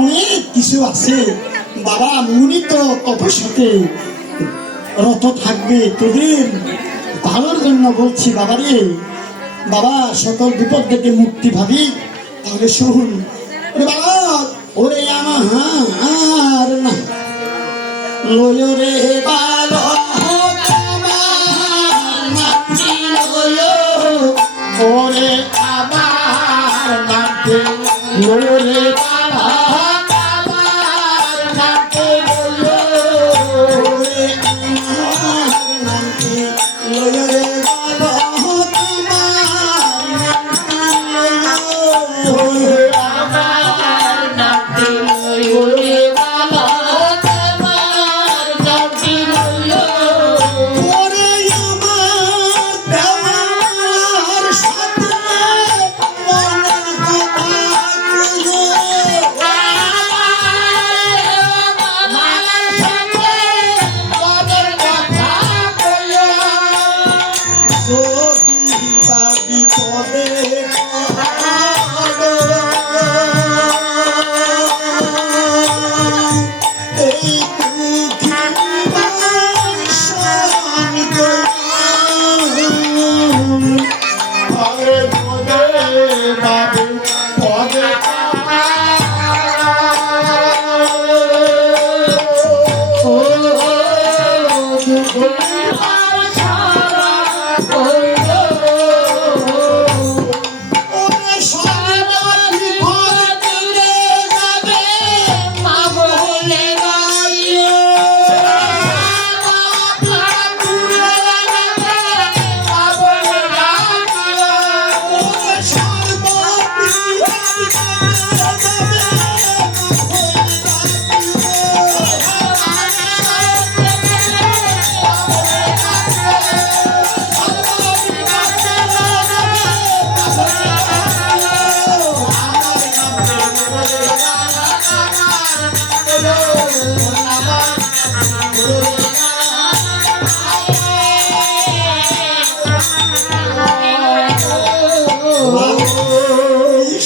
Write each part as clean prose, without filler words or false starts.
অনেক কিছু আছে বাবা। মুনি তো তপস্যাতে রত থাকবে, তোদের ভালোর জন্য বলছি বাবা রে। বাবা সকল বিপদ থেকে মুক্তি ভাবি, তাহলে শুন বাবা। ওরে আমার না লয় রে বালো, ওরে আমার নামে ওরে বাবা, আমার নামে ওরে আমার নামে ওরে বাবা, ওরে আমার নামে ওরে বাবা, আমার নামে ওরে আমার দেওয়ার সাথে মনের কথা বলো, আমার সাথে মনের কথা বলো। যদি বা বিপদে এই পরে পদে বাবু পদে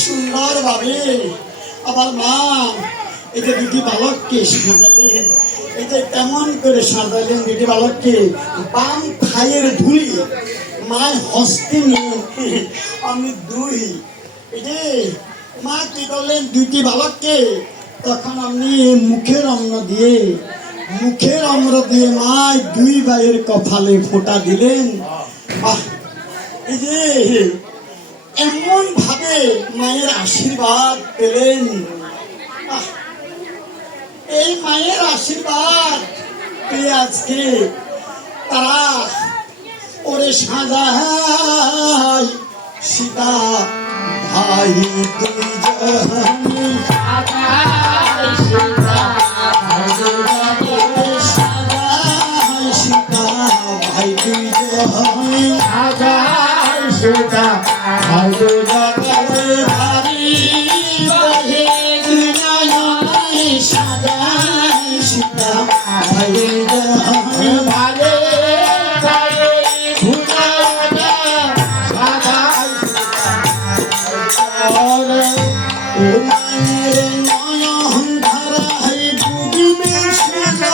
সুন্দর ভাবে আবার মা এই যে দুটি বালককে সাজালেন, এই যে তেমন করে সাজালেন দুটি বালককে বাম থাইয়ের ধুলি মায় হস্তে নিয়ে আমি দুই এই যে মা কি করলেন দুইটি বালককে তখন আপনি মুখের অন্ন দিয়ে মা দুই ভাইয়ের কপালে ফোঁটা দিলেন। এই যে এমন ভাবে মায়ের আশীর্বাদ পেলেন, এই মায়ের আশীর্বাদ পেয়ে আজকে তারা ওরে সাজায় সীতা ভাই দুইজনে, সাজায় সীতা ভাই দুইজনে, সাজায় সীতা ভাই দুইজনে, ভারী বহে দুইজনে, সাজায় সীতা ভাই দুইজনে, ভারে ভারে দুইজনে, সাজায় সীতা। নয়ন ধারায় বুঝিবে সেটা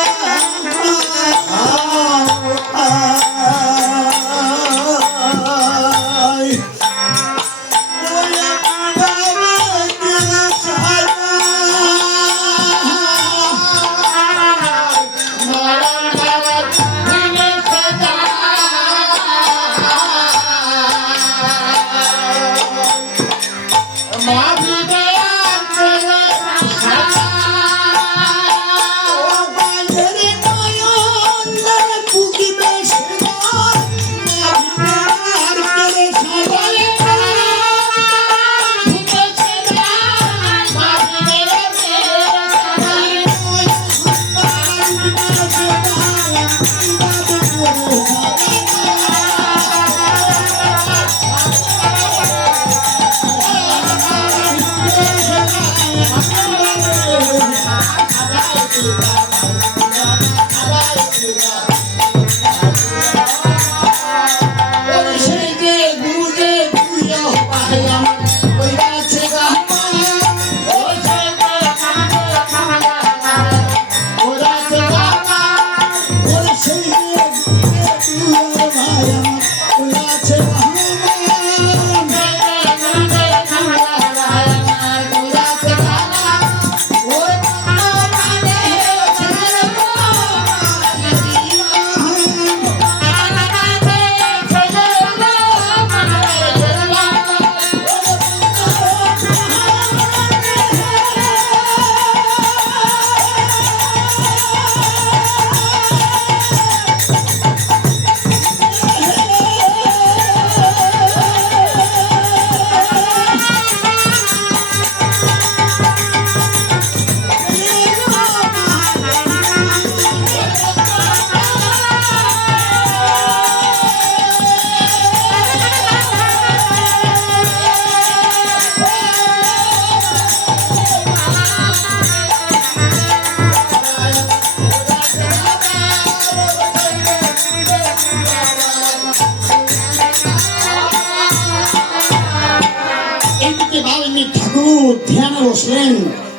এখানে বসলেন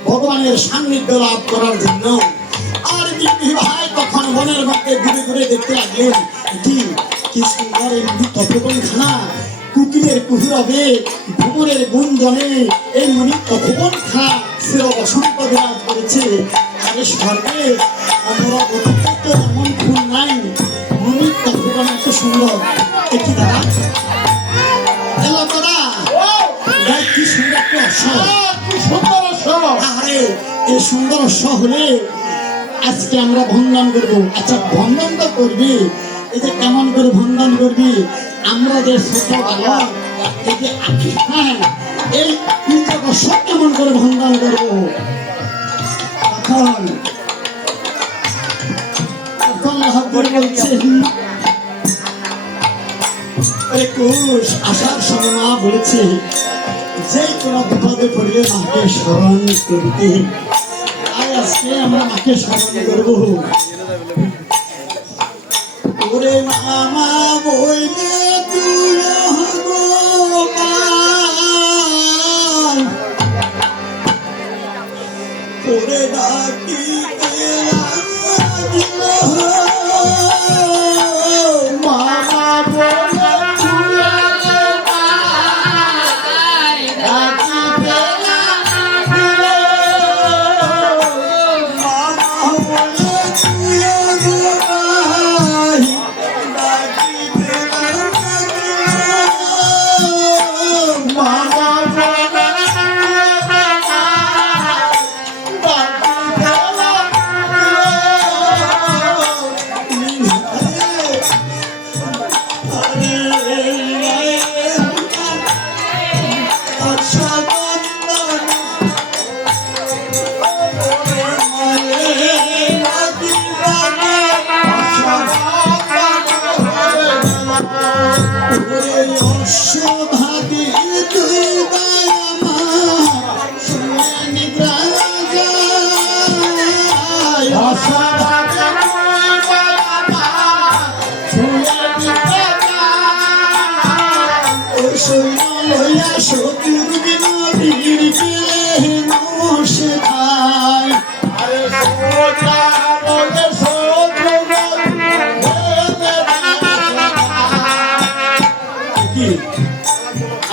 ভগবানের সান্নিধ্য লাভ করার জন্য। আর বিদ্যুৎ ভাই তখন বনের মধ্যে ঘুরে ঘুরে দেখতে লাগলেন, কি সুন্দর এই তপবনখানা, কুকিলের কুহুরবে ভ্রমণের গুঞ্জনে এই মণি তপবনখানা চির বসন্ত বিরাজ করেছে। আরে স্বর্গে অমরাবতীতে তো এমন ফুল নাই, মণি তপবন এত সুন্দর। একটি দাদা এলো দাদা, কি সুন্দর একটা আরে এই সুন্দর হলে আজকে আমরা বন্ধন করবো। আচ্ছা বন্ধন তো করবি, এই যে কেমন করে বন্ধন করবি? আমরা যে ছোট বালক, এই যে হ্যাঁ এই সব কেমন করে বন্ধন করবো? তখন বলছেন একুশ আসার সময় মা বলেছে যে কোনো বিপদে পড়লে মাকে স্মরণ করতে। আজকে আমরা মাকে স্মরণ করবো। ওরে মামা বইলে তুই ওরে ডাকি মামা বলে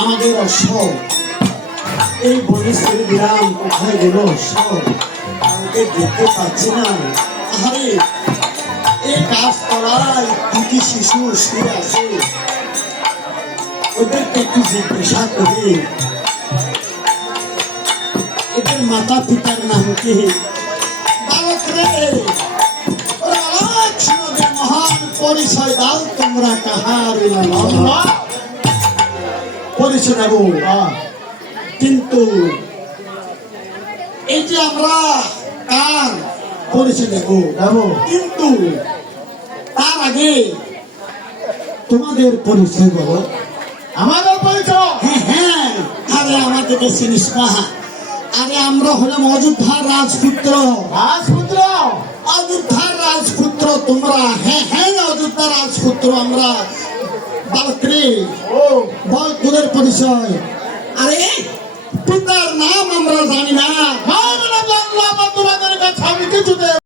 আমাদের অসব এই বনেশ্বর গ্রাম কোথায় গেল? সব কাউকে দেখতে পাচ্ছি না। আরে এই গাছতলায় দুটি শিশু শুয়ে আছে, ওদেরকে একটু জিজ্ঞাসা করি এদের মাতা পিতার নাম কি? মহান পরিচয় দাও তোমরা কাহার পরিচয় দেব। কিন্তু এই যে আমরা কার পরিচয় দেব, কিন্তু তার আগে তোমাদের পরিচয় বলো। আমাদের পরিচয়? হ্যাঁ হ্যাঁ, আরে আমাদেরকে চিনিস না? আরে আমরা হলাম অযোধ্যার রাজপুত্র। রাজপুত্র? অযোধ্যার রাজপুত্র তোমরা? হ্যাঁ হ্যাঁ, অযোধ্যার রাজপুত্র আমরা। বালকরে বল তোদের পরিচয়। আরে পিতার নাম আমরা জানি না,